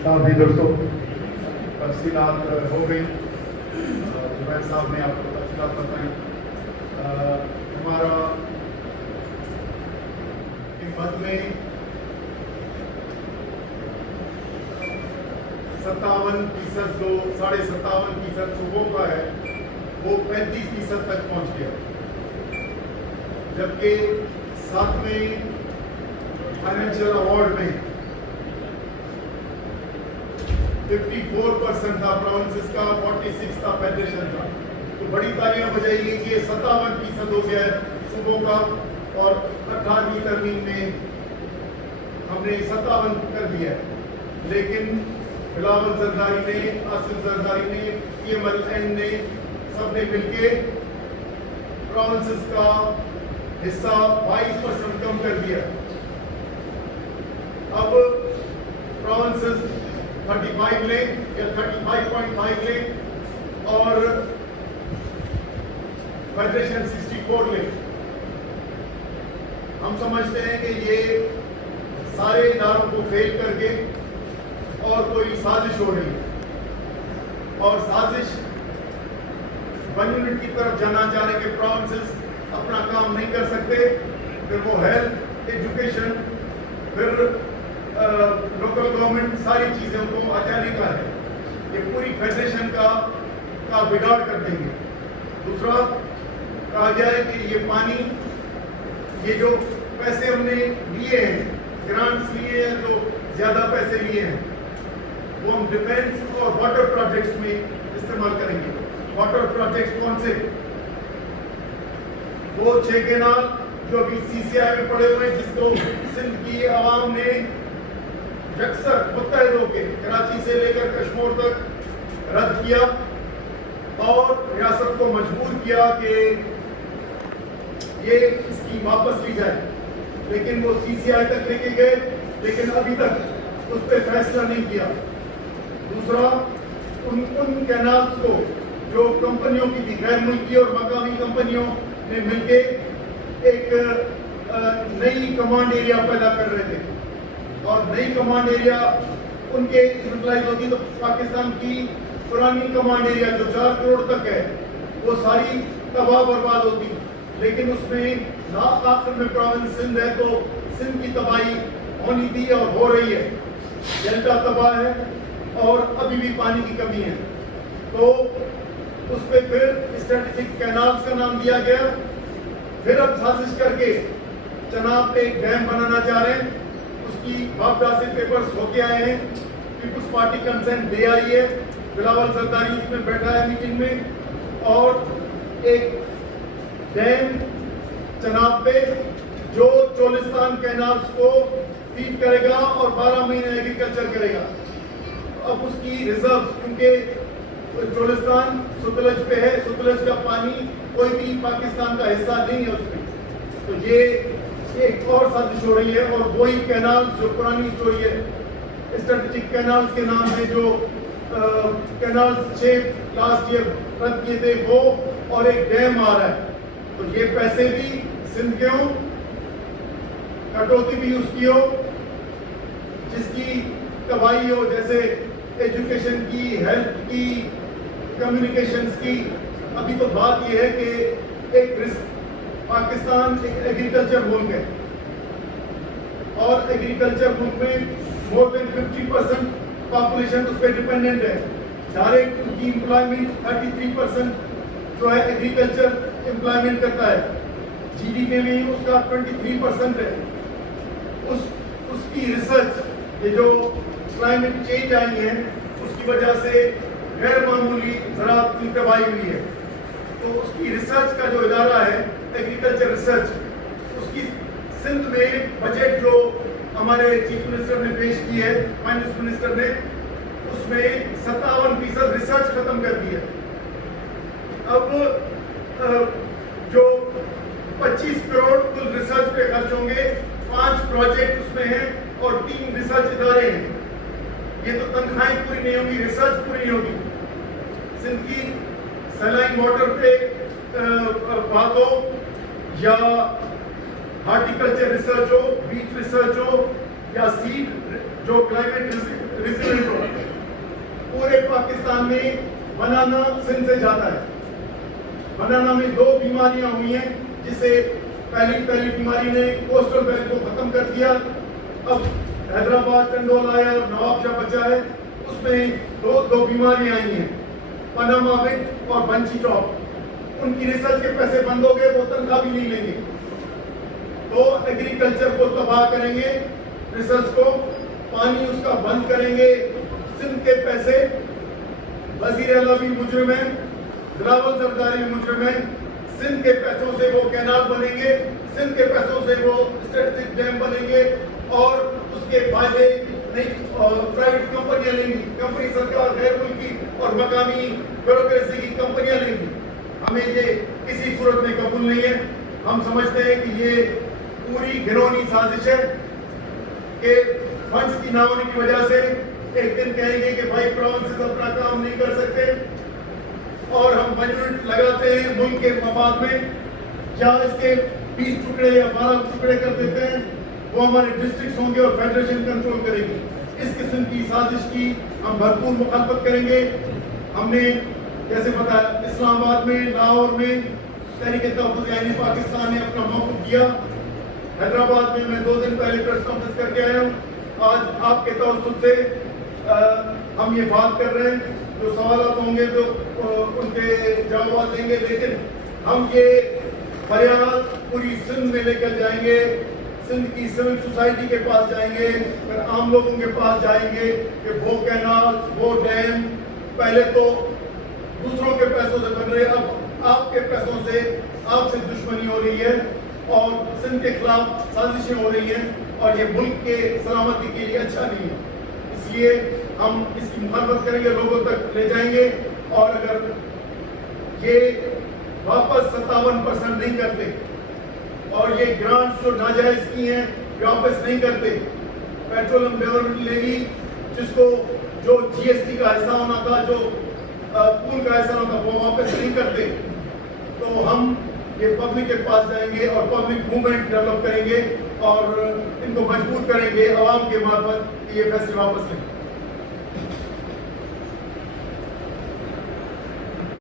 साथी दोस्तों, तफसीलात हो गई। जुबैर साहब ने आपको तफसीलात बताई। हमारा हिम्मत में 57% जो 57.5% सूबों का है वो 35% तक पहुंच गया, जबकि 7वें फाइनेंशियल अवार्ड में 54% था प्रोविंसेस का, 46 था फेडरेशन का। तो बड़ी तालियां बजाइए कि 57% हो गया है सूबों का, और 18वीं तरमीम में हमने 57 कर दिया है। लेकिन बिलावल जरदारी ने, आसिफ जरदारी ने, PMLN ने, सबने मिलके प्रोविंसेस का हिस्सा 22% कम कर दिया। अब प्रोविंसेस 35 लें या 35.5 लें और फेडरेशन 64 लें। हम समझते हैं कि ये सारे इदारों को फेल करके और कोई साजिश हो रही है, और साजिश वन यूनिट की तरफ जाना चाह रहे कि प्रोविंसेस अपना काम नहीं कर सकते, फिर वो हेल्थ, एजुकेशन, फिर लोकल गवर्नमेंट, सारी चीज़ों को हटाने का है। ये पूरी फेडरेशन का बिगाड़ कर देंगे। दूसरा कहा गया है कि ये पानी, ये जो पैसे हमने लिए हैं, ग्रांट्स लिए हैं, जो ज़्यादा पैसे लिए हैं, वो हम डिफेंस और वाटर प्रोजेक्ट्स में इस्तेमाल करेंगे। वाटर प्रोजेक्ट्स कौन से? वो 6 केनाल जो अभी CCI में पड़े हुए हैं, जिसको सिंध की आवाम ने अक्सर मुत्तहिद होकर कराची से लेकर कश्मीर तक रद्द किया और रियासत को मजबूर किया कि ये इसकी वापस ली जाए। लेकिन वो CCI तक लेके गए, लेकिन अभी तक उस पर फैसला नहीं किया। दूसरा, उन कैनाल्स को जो कंपनियों की थी, गैर मुल्की और मकामी कंपनियों ने मिलके एक नई कमांड एरिया पैदा कर रहे थे, और नई कमांड एरिया उनके यूटिलाइज होती तो पाकिस्तान की पुरानी कमांड एरिया जो 4 करोड़ तक है वो सारी तबाह बर्बाद होती। लेकिन उसमें आखिर में प्रोविंस सिंध है, तो सिंध की तबाही होनी थी और हो रही है। डेल्टा तबाह है और अभी भी पानी की कमी है, तो उस पर फिर स्ट्रेटेजिक कैनाल्स का नाम दिया गया। फिर अब साजिश करके चनाब पे एक डैम बनाना चाह रहे हैं। उसकी बापदा से पेपर्स होके आए हैं, पीपुल्स पार्टी कंसेंट दे आई है, बिलावल जरदारी उसमें बैठा है मीटिंग में, और एक डैम चनाब पे जो चोलिस्तान कैनाल्स को फीड करेगा और 12 महीने एग्रीकल्चर करेगा। अब उसकी रिजर्व, क्योंकि चोलिस्तान सुतलज पे है, सुतलज का पानी कोई भी पाकिस्तान का हिस्सा नहीं है उसमें, तो ये एक और साजिश हो रही है। और वही कैनाल जो पुरानी जो ये स्ट्रेटेजिक कैनाल्स के नाम से जो कैनाल 6 लास्ट ईयर रद्द किए थे वो, और एक डैम आ रहा है, तो ये पैसे भी सिंध के हो, कटौती भी उसकी हो, जिसकी तबाही हो, जैसे एजुकेशन की, हेल्थ की, कम्युनिकेशंस की। अभी तो बात यह है कि एक पाकिस्तान एक एग्रीकल्चर मुल्क है, और एग्रीकल्चर मुल्क में मोर देन 50% पॉपुलेशन उस पर डिपेंडेंट है। डायरेक्ट उनकी एम्प्लॉयमेंट 33% जो है एग्रीकल्चर एम्प्लॉयमेंट करता है। GDP में उसका 23% है। उसकी रिसर्च, ये जो क्लाइमेट चेंज आई है उसकी वजह से गैर मामूली ज़राअत की तबाही हुई है, तो उसकी रिसर्च का जो इदारा है एग्रीकल्चर रिसर्च, उसकी सिंध में बजट जो हमारे चीफ मिनिस्टर ने पेश की है, फाइनेंस मिनिस्टर ने, उसमें 57% रिसर्च खत्म कर दी है। अब जो 25 करोड़ कुल रिसर्च पे खर्च होंगे, 5 प्रोजेक्ट उसमें हैं और 3 रिसर्च इदारे हैं। ये तो तनख्वाहें पूरी नहीं होगी, रिसर्च पूरी नहीं होगी। सिंध की सैलाइन वाटर पे बात हो या हार्टिकल्चर रिसर्च हो, बीच रिसर्च हो, یا सीड जो क्लाइमेट रेजिलेंट हो, पूरे पाकिस्तान में बनाना सिंध से जाता है। बनाना में 2 बीमारियां हुई हैं, जिसे पहली बीमारी ने कोस्टल बेल्ट को खत्म कर दिया। अब हैदराबाद टंडोल आया और नवाब शाह बचा है, उसमें दो बीमारियां आई हैं, पनामा बिट और बंची टॉप। उनकी रिसर्च के पैसे बंद हो गए, वो तनख्वाह भी नहीं लेंगे, तो एग्रीकल्चर को तबाह करेंगे, रिसर्च को पानी उसका बंद करेंगे। सिंध के पैसे वजीर आला भी मुजरिम है, बिलावल जरदारी भी मुजरिम है। सिंध के पैसों से वो कैनाल बनेंगे, सिंध के पैसों से वो स्ट्रेटेजिक डैम बनेंगे और उसके फायदे प्राइवेट कंपनियां लेंगी, कंपनी सरकार गैर मुल्की और मकामी ब्यूरोक्रेसी की कंपनियां लेंगी। हमें ये किसी सूरत में कबूल नहीं है। हम समझते हैं कि ये पूरी घिनौनी साजिश है कि फंड्स की ना होने की वजह से एक दिन कहेंगे कि भाई प्रोविंसेस अपना काम नहीं कर सकते और हम बजट लगाते हैं मुल्क के मफाद में, या इसके 20 टुकड़े या 12 टुकड़े कर देते हैं, वो हमारे डिस्ट्रिक्ट होंगे और फेडरेशन कंट्रोल करेगी। इस किस्म की साजिश की हम भरपूर मुखालफत करेंगे। हमने जैसे बताया, इस्लामाबाद में, लाहौर में तहरीक-ए-तहफ़्फ़ुज़ पाकिस्तान ने अपना मौक़िफ़ दिया। हैदराबाद में मैं 2 दिन पहले प्रेस कॉन्फ्रेंस करके आया हूँ। आज आपके तवज्जुह से हम ये बात कर रहे हैं, जो सवालात होंगे तो उनके जवाब देंगे, लेकिन हम ये फरियाद पूरी सिंध में लेकर जाएंगे, सिंध की सिविल सोसाइटी के पास जाएंगे, फिर आम लोगों के पास जाएंगे कि वो कैनाल, वो डैम पहले तो दूसरों के पैसों से बन रहे, अब आपके पैसों से आपसे दुश्मनी हो रही है और सिंध के खिलाफ साजिशें हो रही हैं और ये मुल्क के सलामती के लिए अच्छा नहीं है। इसलिए हम इसकी मुखालफत करेंगे, लोगों तक ले जाएंगे, और अगर ये वापस 57% नहीं करते और ये ग्रांट्स जो नाजायज की हैं वापस नहीं करते, पेट्रोलियम डेवलपमेंट लेवी जिसको जो GST का हिस्सा होना था, जो पूल का हिस्सा होना था, वो वापस नहीं करते, तो हम ये पब्लिक के पास जाएंगे और पब्लिक मूवमेंट डेवलप करेंगे और इनको मजबूर करेंगे अवाम के मार्फत कि ये फैसले वापस लें।